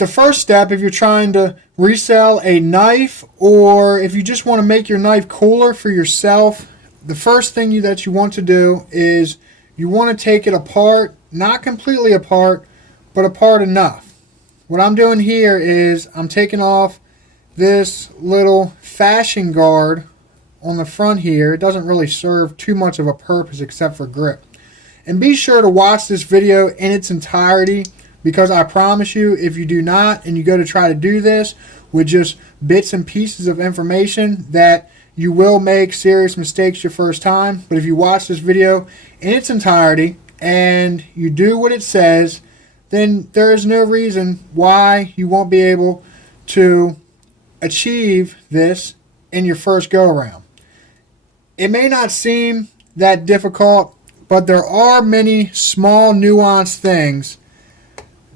the first step, if you're trying to resell a knife or if you just want to make your knife cooler for yourself, the first thing that you want to do is you want to take it apart, not completely apart, but apart enough. What I'm doing here is I'm taking off this little fashion guard on the front here. It doesn't really serve too much of a purpose except for grip. And be sure to watch this video in its entirety, because I promise you, if you do not and you go to try to do this with just bits and pieces of information, that you will make serious mistakes your first time. But if you watch this video in its entirety and you do what it says, then there is no reason why you won't be able to achieve this in your first go around. It may not seem that difficult, but there are many small nuanced things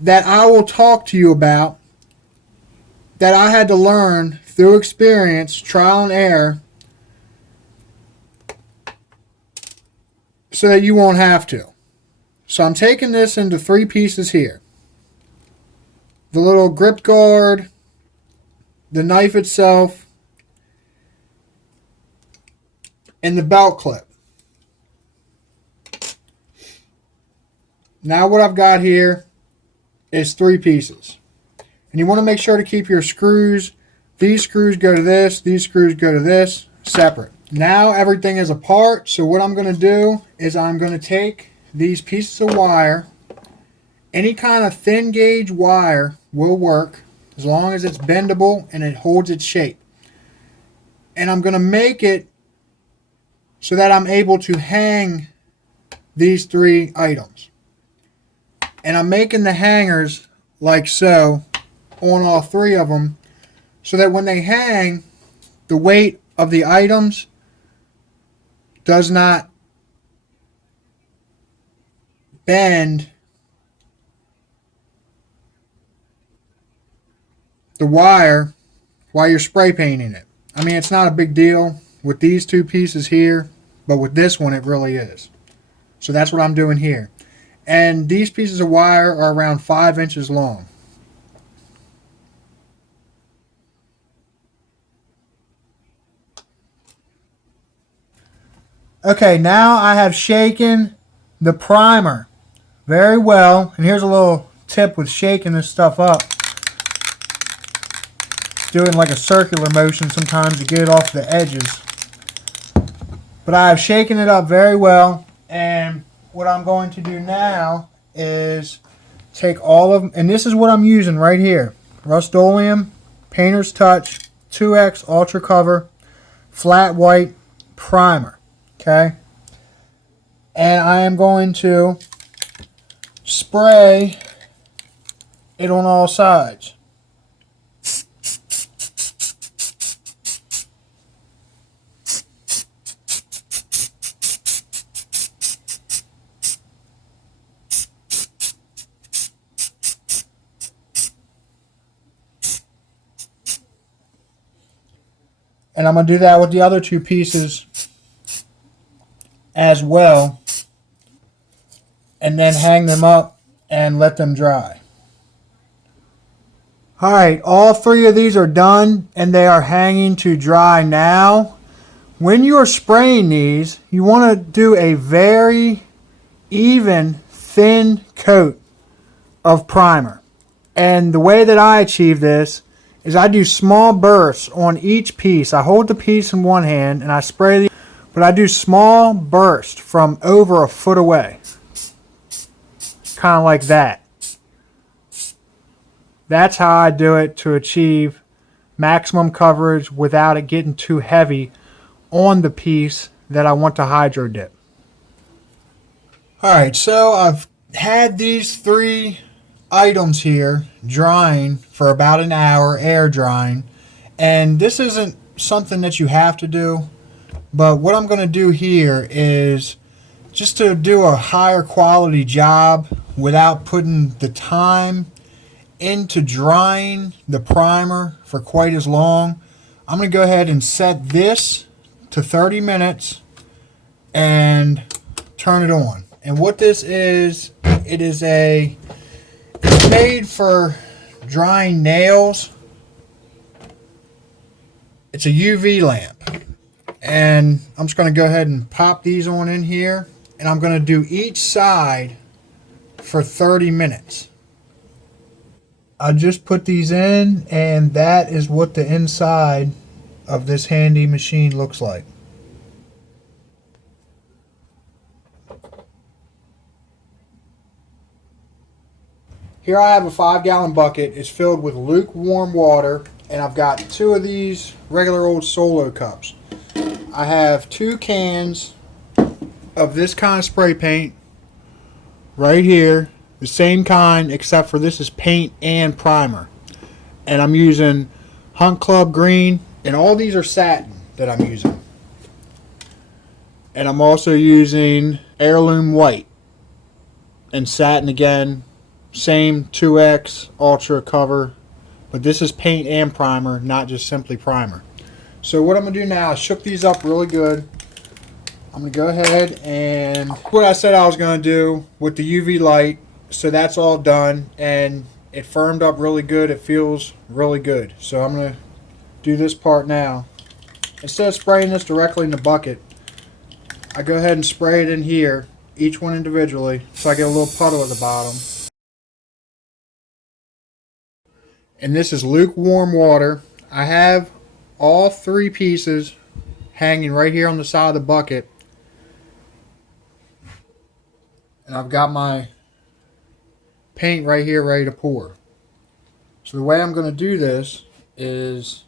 that I will talk to you about that I had to learn through experience, trial and error, so that you won't have to. So I'm taking this into 3 pieces here. The little grip guard, the knife itself, and the belt clip. Now what I've got here is 3 pieces. And you want to make sure to keep your screws, these screws go to this, these screws go to this, separate. Now everything is apart, so what I'm going to do is I'm going to take these pieces of wire. Any kind of thin gauge wire will work as long as it's bendable and it holds its shape. And I'm going to make it so that I'm able to hang these 3 items. And I'm making the hangers like so on all 3 of them, so that when they hang, the weight of the items does not bend the wire while you're spray painting it. I mean, it's not a big deal with these 2 pieces here, but with this one it really is. So that's what I'm doing here. And these pieces of wire are around 5 inches long. Okay, now I have shaken the primer very well. And here's a little tip with shaking this stuff up. Do it in like a circular motion sometimes to get it off the edges. But I have shaken it up very well, and what I'm going to do now is take all of, and this is what I'm using right here, Rust-Oleum Painter's Touch 2X Ultra Cover Flat White Primer. Okay, and I am going to spray it on all sides. And I'm going to do that with the other 2 pieces as well. And then hang them up and let them dry. Alright, all 3 of these are done and they are hanging to dry now. When you are spraying these, you want to do a very even, thin coat of primer. And the way that I achieve this is I do small bursts on each piece. I hold the piece in one hand and I spray but I do small bursts from over a foot away. Kind of like that. That's how I do it to achieve maximum coverage without it getting too heavy on the piece that I want to hydro dip. Alright, so I've had these 3 items here drying for about an hour, air drying, and this isn't something that you have to do, but what I'm going to do here is just to do a higher quality job without putting the time into drying the primer for quite as long. I'm going to go ahead and set this to 30 minutes and turn it on. And what this is, it's made for drying nails. It's a UV lamp. And I'm just going to go ahead and pop these on in here. And I'm going to do each side for 30 minutes. I just put these in, and that is what the inside of this handy machine looks like. Here I have a 5-gallon bucket. It's filled with lukewarm water, and I've got 2 of these regular old Solo cups. I have 2 cans of this kind of spray paint right here, the same kind except for this is paint and primer. And I'm using Hunt Club Green, and all these are satin that I'm using. And I'm also using Heirloom White and satin again. Same 2X Ultra cover, but this is paint and primer, not just simply primer. So what I'm going to do now is shook these up really good. I'm going to go ahead and what I said I was going to do with the UV light. So that's all done, and it firmed up really good. It feels really good. So I'm going to do this part now. Instead of spraying this directly in the bucket, I go ahead and spray it in here, each one individually, so I get a little puddle at the bottom. And this is lukewarm water. I have all 3 pieces hanging right here on the side of the bucket. And I've got my paint right here ready to pour. So the way I'm going to do this is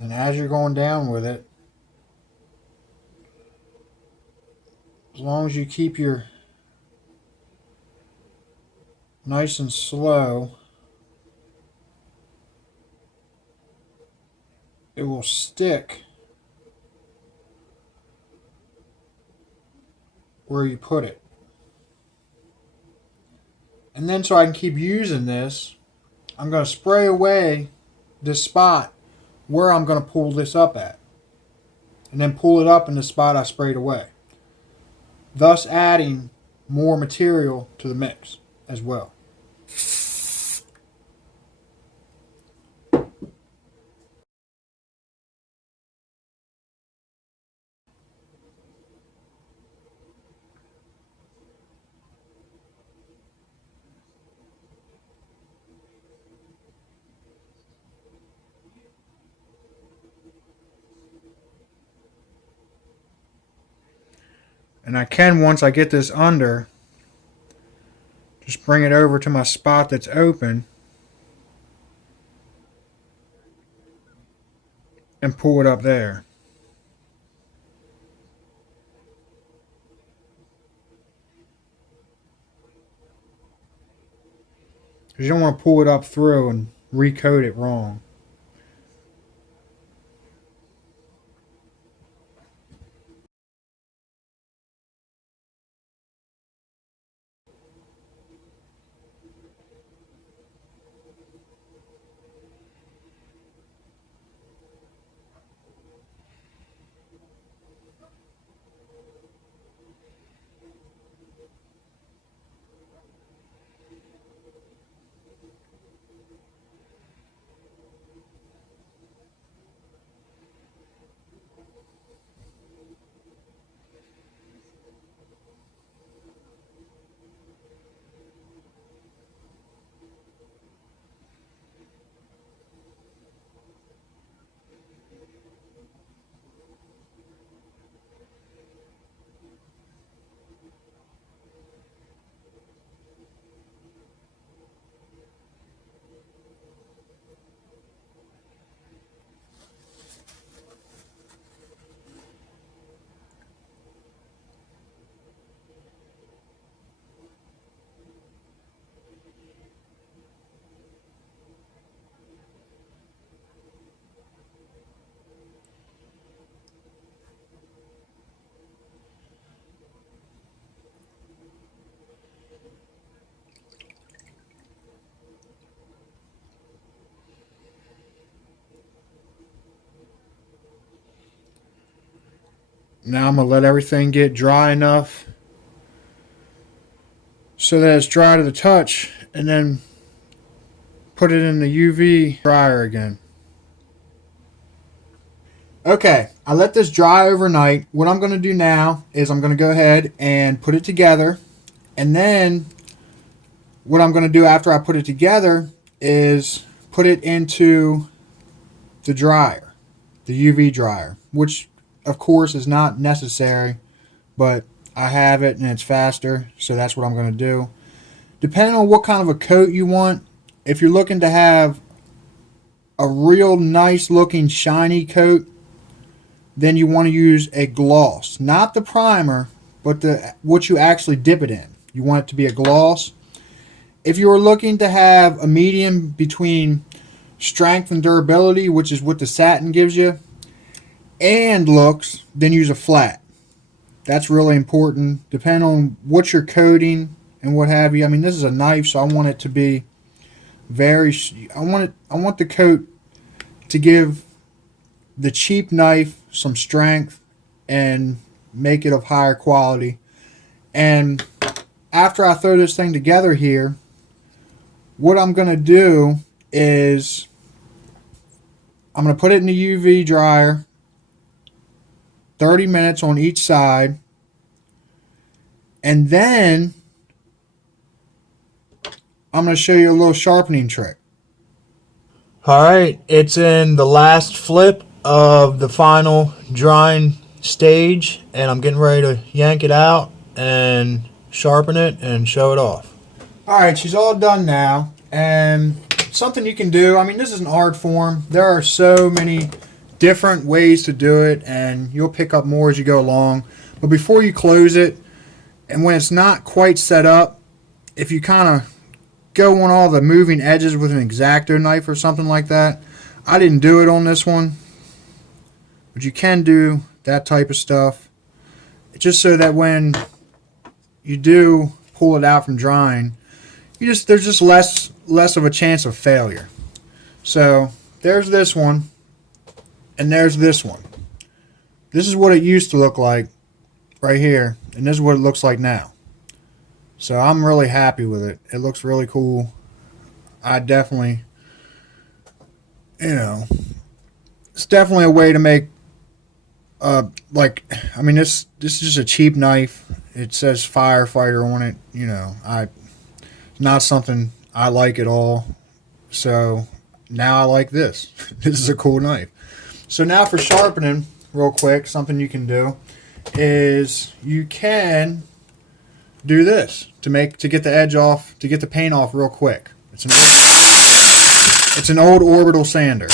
and as you're going down with it, as long as you keep your nice and slow, it will stick where you put it. And then so I can keep using this, I'm going to spray away this spot where I'm going to pull this up at. And then pull it up in the spot I sprayed away. Thus adding more material to the mix as well. And I can, once I get this under, just bring it over to my spot that's open and pull it up there. Because you don't want to pull it up through and recoat it wrong. Now I'm going to let everything get dry enough so that it's dry to the touch, and then put it in the UV dryer again. Okay, I let this dry overnight. What I'm going to do now is I'm going to go ahead and put it together, and then what I'm going to do after I put it together is put it into the dryer, the UV dryer, which of course is not necessary, but I have it and it's faster, so that's what I'm going to do. Depending on what kind of a coat you want, if you're looking to have a real nice looking shiny coat, then you want to use a gloss. Not the primer, but what you actually dip it in. You want it to be a gloss. If you're looking to have a medium between strength and durability, which is what the satin gives you, and looks, then use a flat. That's really important. Depending on what you're coating and what have you. I mean, this is a knife, so I want it to be very. I want the coat to give the cheap knife some strength and make it of higher quality. And after I throw this thing together here, what I'm going to do is I'm going to put it in the UV dryer, 30 minutes on each side, and then I'm going to show you a little sharpening trick. Alright, it's in the last flip of the final drying stage, and I'm getting ready to yank it out and sharpen it and show it off. Alright, she's all done now, and something you can do, I mean, this is an art form. There are so many different ways to do it, and you'll pick up more as you go along. But before you close it, and when it's not quite set up, if you kind of go on all the moving edges with an X-Acto knife or something like that, I didn't do it on this one, but you can do that type of stuff, just so that when you do pull it out from drying, there's just less of a chance of failure. So there's this one, and there's this one. This is what it used to look like right here, and this is what it looks like now. So I'm really happy with it. It looks really cool. I definitely, it's definitely a way to make I mean, this is just a cheap knife. It says firefighter on it. It's not something I like at all. So now I like this. This is a cool knife. So now for sharpening, real quick, something you can do is you can do this to get the edge off, to get the paint off real quick. It's an old orbital sander.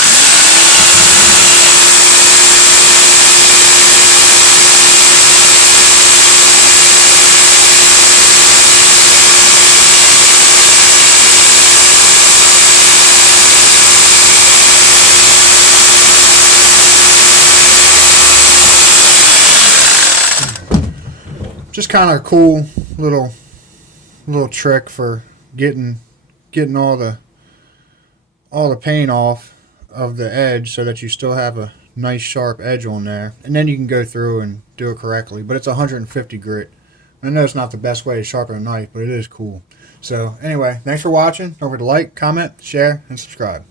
Just kind of a cool little trick for getting all the paint off of the edge, so that you still have a nice sharp edge on there, and then you can go through and do it correctly. But it's 150 grit. I know it's not the best way to sharpen a knife, but it is cool. So anyway, thanks for watching. Don't forget to like, comment, share, and subscribe.